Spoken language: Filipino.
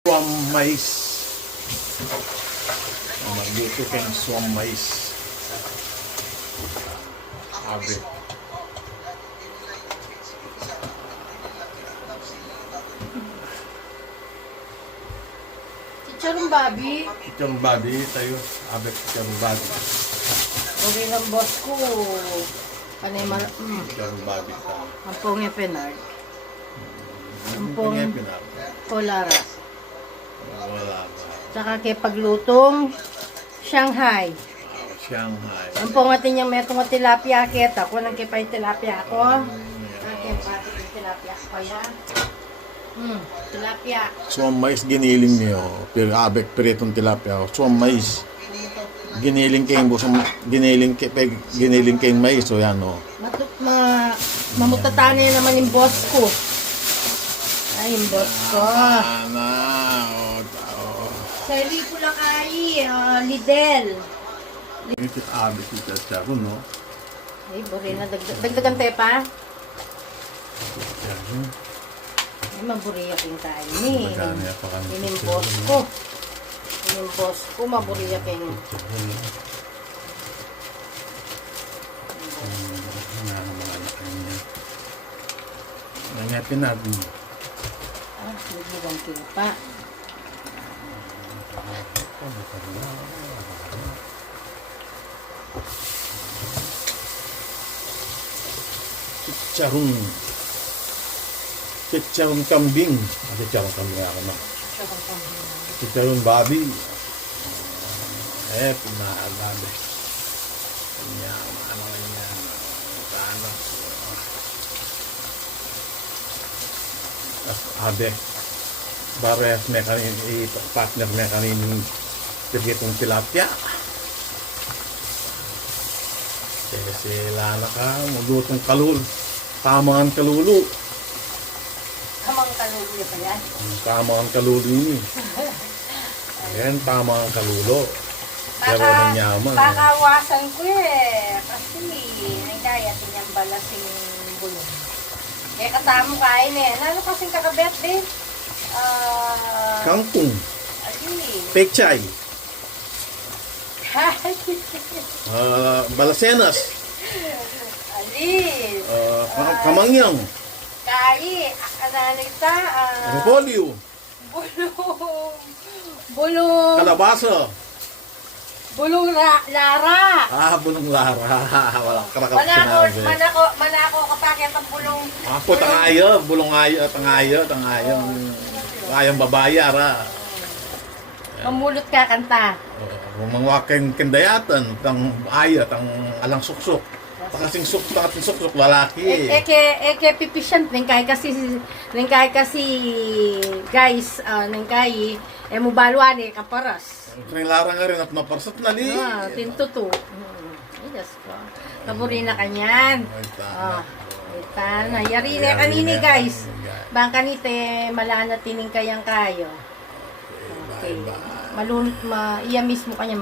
Swam mais. Magluto kayong swam mais. Abe. Chicharong babi. Itong babi tayo. Abe itong babi. Okay ng boss ko. Panay Itong babi tayo. Ang pong Penard. Ang Ang pong pinap. Polara. Wala ba? Tsaka kay paglutong Shanghai. Shanghai. Ang pong atin yung metong tilapia ket. Ako nang kay pa yung tilapia ako. Akin pa yung tilapia ko yan. Tilapia. Swam mais giniling niyo. Pero abek piritong tilapia. Swam mais. Giniling kayong busong giniling kayong mais. So yan o. Mamutatani naman yung boss ko. Ay, yung boss ko. Sa Ripula kay Lidl. Ito abek ito charo no. Ay, buri na. Dagdagan tayo pa. Ay, maburiyak yung tayo ni. Yun yung boss ko. Yun yung boss ko, maburiyak yung... Nangyapin natin. Naglugang kilpa. Chicharong kambing. Chicharong kambing ako na. Chicharong babi. Pinahalabi. Yan, ano yan. Ano. Abe. Barehas may partner may kanining tigitong tilapia. Kaya sila na ka, magutong kalul. Tamaan kalulo. Kamang kalulo pa yan. Tamaan kalulo ini. Ayan, tamaan kalulo. Pero ng yaman. Pakawasan ko kasi nagkaya tinyang balasing bulong. Kaya kasama kain Ano kasing kakabet din? Kangkong. Ali. Pechay. Balasenas. Ali. Kamangyang. Kai. Analita. Repolyo. Bulong. Kalabasa. Bulong Lara. Bulong Lara. Wala karakap sinabi. Manako kapakit ang bulong. Ako, tangayo. Bulong ayo. Tangayo. Ayang babae, ara. Mamulot ka kanta. Mangwaking kendayatan. Tang ayo. Tang alang suksok. Takasing suksok. Lalaki. Eke pipisyan. Nengkay kasi guys. Nengkay. Mubalwan kaparas. Nilarang nga rin at maparsat na li. Tintuto. Ay, Diyos ko. Kaburi na kanyan. Ita na. Yari na kanini, guys. Bang kanite, malana tining kayang kayo. Okay. Malunot, iya mismo kanya